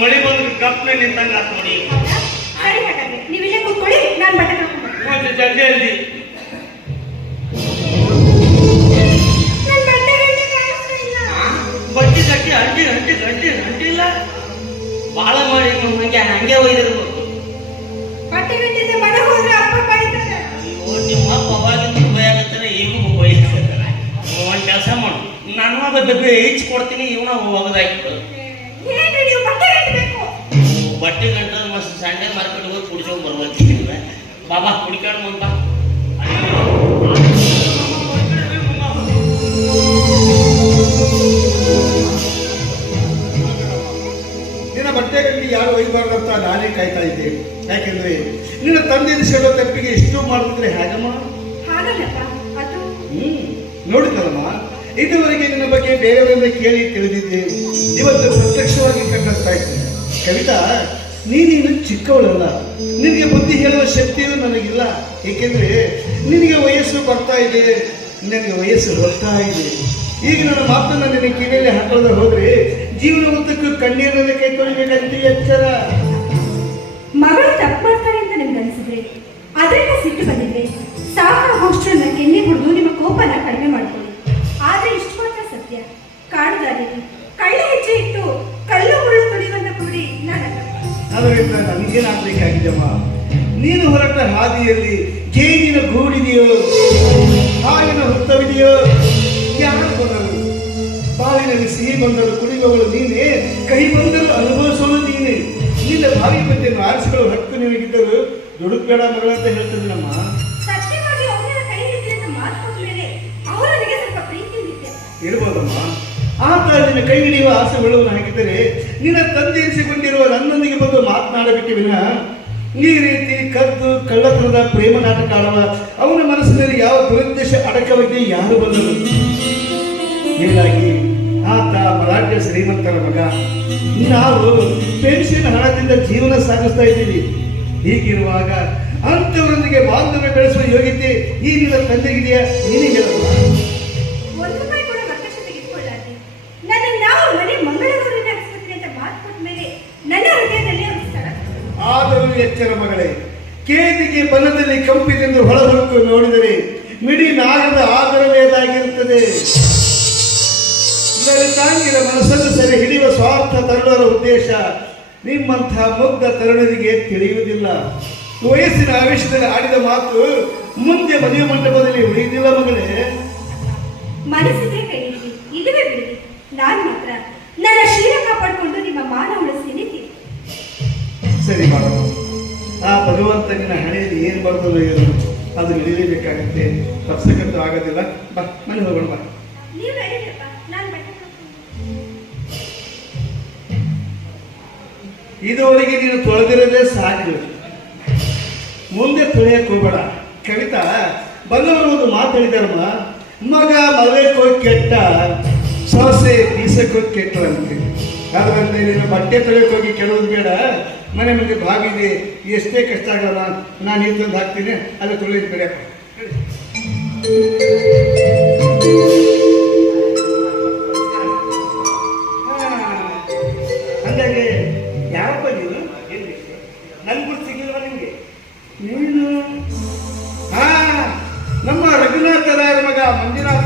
ಮಳಿ ಬಂದ್ರೆ ಕಪ್ಪನೆ ನಿಂತಂಗ ಆತ್ ನೋಡಿ? ಸರಿ ಹಾಗಾದ್ರೆ ನೀವಿಲ್ಲೇ ಕೂತ್ಕೊಳ್ಳಿ ನಾನು ಬಟ್ಟೆ ಜಲ್ದಿ ನನ್ನ ಬಟ್ಟೆ ಗಟ್ಟಿ ಅಂಟಿ ಅಂಟಿ ಗಟ್ಟಿ ಅಂಟಿಲ್ಲ ಬಾಳ ಮಾಡಿ ಹಂಗೆ ಹಂಗೆ ಒಯ್ದಿರ್ಬೇಕು. ಬಟ್ಟೆ ಗಂಟೆ ಮನೆ ಹೋದ್ರೆ ಅಪ್ಪ ಬೈತಾರೆ. ಅಯ್ಯೋ ನಿಮ್ಮ ಅಪ್ಪ ಅವಾಗಿಂದ ಬೈಯಾಕತ್ತಾನೆ ಈಗೂ ಬೈಯಾಕತ್ತಾನ. ಒಂದ್ ಕೆಲಸ ಮಾಡು. ನಾನು ಬಗ್ಗೆ ಹೆಚ್ಚು ಕೊಡ್ತೀನಿ ಇವನ ಹೋಗೋದಾಯ್ತು. ಬಟ್ಟೆ ಗಂಟ ಮಸ್ತ್ ಸಂಡೆ ಮಾರ್ಕೆಟ್ ಹೋಗಿ ಕುಡಿಸ್ಕೊಂಡು ಬರ್ಬೋದು ಬಾಬಾ ಕುಡ್ಕೊಂಡು ಮುಂದ ನಿನ್ನ ಬಟ್ಟೆಗಳಲ್ಲಿ ಯಾರು ಒಯ್ಬಾರ್ದಂತ ನಾನೇ ಕಾಯ್ತಾ ಇದ್ದೆ. ಯಾಕೆಂದ್ರೆ ನಿನ್ನ ತಂದೆ ಸೇಡೋ ತಪ್ಪಿಗೆ ಇಷ್ಟು ಮಾಡಿದ್ರೆ ಹೇಗಮ್ಮ? ಹಾಗಲ್ಲಪ್ಪ ಅದು? ಹ್ಮ್ ನೋಡಿದ್ರಮ್ಮ ಇದುವರೆಗೆ ನಿನ್ನ ಬಗ್ಗೆ ಬೇರೆಯವರಿಂದ ಕೇಳಿ ತಿಳಿದಿದ್ದೆ. ಇವತ್ತು ಪ್ರತ್ಯಕ್ಷವಾಗಿ ಕಂಡಂತಾ ಇದ್ದೆ ಕವಿತಾ ನೀನಿನ್ನು ಚಿಕ್ಕವಳಲ್ಲ. ನಿನಗೆ ಬುದ್ಧಿ ಹೇಳುವ ಶಕ್ತಿಯೂ ನನಗಿಲ್ಲ. ಏಕೆಂದರೆ ನಿನಗೆ ವಯಸ್ಸು ಬರ್ತಾ ಇದೆ. ನನಗೆ ವಯಸ್ಸು ಬರ್ತಾ ಇದೆ. ಈಗ ನನ್ನ ಮಾತನ್ನ ನಿನ್ನ ಕಿವಿಯಲ್ಲಿ ಹಾಕೊಳ್ಳದೆ ಹೋದ್ರೆ ಜೀವನ ಉದ್ದಕ್ಕೂ ಕಣ್ಣೀರನ್ನು ಕೈ ತೊಳಿಬೇಕಂತ ಎಚ್ಚರ. ಮಗಳು ತಪ್ಪು ಮಾಡ್ತಾರೆ ಅಂತ ನಿಮ್ಗೆ ಅನಿಸಿದ್ರೆ? ಅದರಿಂದ ಸಿಟ್ಟು ಬಂದಿದ್ರೆ ಸಾಕು ನನ್ನ ಕೆನ್ನೆ ಬಿಡ್ದು ನಿಮ್ಮ ಕೋಪನ ಕಡಿಮೆ ಮಾಡ್ಕೊಳ್ಳಿ. ಅದರಿಂದ ನನಗೇನಾಗಬೇಕಾಗಿದೆಯಮ್ಮ ನೀನು ಹೊರಟ ಹಾದಿಯಲ್ಲಿ ಜೇನಿನ ಗೂಡಿದೆಯೋ ಹಾಲಿನ ಹುತ್ತವಿದೆಯೋ ಯಾರು ಬಂದರು ಬಾಲಿನಲ್ಲಿ ಸಿಹಿ ಬಂದರು ಕುಡಿಯುವವಳು ನೀನೇ ಕೈ ಬಂದರು ಅನುಭವಿಸೋಳು ನೀನೇ. ನಿನ್ನ ಭಾವಿ ಪತ್ತೆಯನ್ನು ಆರಿಸಿಕೊಳ್ಳುವ ಹಕ್ಕು ನಿನಗಿದ್ದರು ದುಡುಕ್ಬೇಡ ಹಿಡಿದಿ ಅಂತ ಹೇಳ್ತದೆ ನಮ್ಮ ಇರ್ಬೋದಮ್ಮ. ಆತ ನಿನ್ನ ಕೈ ಹಿಡಿಯುವ ಆಸೆ ಉಳ್ಳವನು ಹಾಗಿದ್ದರೆ ನಿನ್ನ ತಂದೆ ಎನಿಸಿಕೊಂಡಿರುವ ನನ್ನೊಂದಿಗೆ ಬಂದು ಮಾತನಾಡಬೇಕೆ ವಿನ. ಈ ರೀತಿ ಕದ್ದು ಕಳ್ಳತನದ ಪ್ರೇಮ ನಾಟಕ ಆಡವ ಅವನ ಮನಸ್ಸಿನಲ್ಲಿ ಯಾವ ದುರುದ್ದೇಶ ಅಡಕವಾಗಿ ಯಾರು ಬಂದರು? ಹೀಗಾಗಿ ಆತ ಮರಾಠ್ಯ ಶ್ರೀಮಂತರ ಮಗ. ನಾವು ಪೆನ್ಷನ್ ಹಣದಿಂದ ಜೀವನ ಸಾಗಿಸ್ತಾ ಇದ್ದೀವಿ. ಹೀಗಿರುವಾಗ ಅಂಥವರೊಂದಿಗೆ ಬಾಂಧವ್ಯ ಬೆಳೆಸುವ ಯೋಗ್ಯತೆ ಈ ತಂದೆಗಿದೆಯಾ? ನೀನೇ ಎಚ್ಚರ ಮಗಳೇ ಕೇದಿಗೆ ಬಲದಲ್ಲಿ ಕಂಪಿತೆಂದು ಹೊಳಹೊರಕು ನೋಡಿದರೆ ಮಿಡಿ ನಾಗದ ಆದರವೇದಾಗಿರುತ್ತದೆ ತಾಂಗಿರ ಮನಸ್ಸನ್ನು ಸರಿ ಹಿಡಿಯುವ ಸ್ವಾರ್ಥ ತರುಣರ ಉದ್ದೇಶ ನಿಮ್ಮಂಥ ಮುಗ್ಧ ತರುಣರಿಗೆ ತಿಳಿಯುವುದಿಲ್ಲ. ವಯಸ್ಸಿನ ಆವೇಶದಲ್ಲಿ ಆಡಿದ ಮಾತು ಮುಂದೆ ಮದುವೆ ಮಂಟಪದಲ್ಲಿ ಉಳಿಯುವುದಿಲ್ಲ ಮಗಳೇ. ಮನಸ್ಸಿದ್ರೆ ಕೈ ಬಿಡಿ. ನಾನು ಮಾತ್ರ. ನನ್ನ ಶೀಲ ಕಾಪಾಡಿಕೊಂಡು ನಿಮ್ಮ ಮಾನ ಉಳಿಸಿ ಸರಿ ಮಾಡೋಣ ಆ ಭಗವಂತನಿನ ಹಣೆಯಲ್ಲಿ ಏನು ಬರ್ತದೋ ಇರೋದು ಅದು ಹಿಡಿಯಲೇಬೇಕಾಗತ್ತೆ ತಪ್ಸಕ್ಕಂತೂ ಆಗೋದಿಲ್ಲ. ಬಾ ಮನೆ ಹೋಗೋಣ ಬಾ. ಇದುವರೆಗೆ ನೀನು ತೊಳೆದಿರದೇ ಸಾಕು. ಮುಂದೆ ತೊಳೆಯಕ್ಕೆ ಹೋಗಬೇಡ ಕವಿತಾ ಬಂದವರು ಒಂದು ಮಾತಾಡಿದಾರಮ್ಮ ಮಗ ಮದುವೆಗೆ ಹೋಗಿ ಕೆಟ್ಟ ಸೋಸೆ ಬೀಸಕ್ಕೋಗಿ ಕೆಟ್ಟರು ಅಂತೀವಿ ಅದರಂತೆ ನೀನು ಬಟ್ಟೆ ತೊಳೆಯೋಕೋಗಿ ಕೆಡೋದು ಬೇಡ. ಮನೆ ಮುಂದೆ ಬಾವಿದೆ ಎಷ್ಟೇ ಕಷ್ಟ ಆಗಲ್ಲ, ನಾನು ಈ ತಂದು ಹಾಕ್ತೀನಿ. ಅದು ತೊಳೆದು ಬೆಳೆಯಪ್ಪ ಅಂದಾಗೆ ಯಾವಪ್ಪ ನೀವು? ನನ್ ಗುರು ಸಿಗ್ಲಿಲ್ವಾ ನಿಮಗೆ? ನೀನು ಹಾ. ನಮ್ಮ ರಘುನಾಥರಾಯರ ಮಗ ಮಂಜುನಾಥ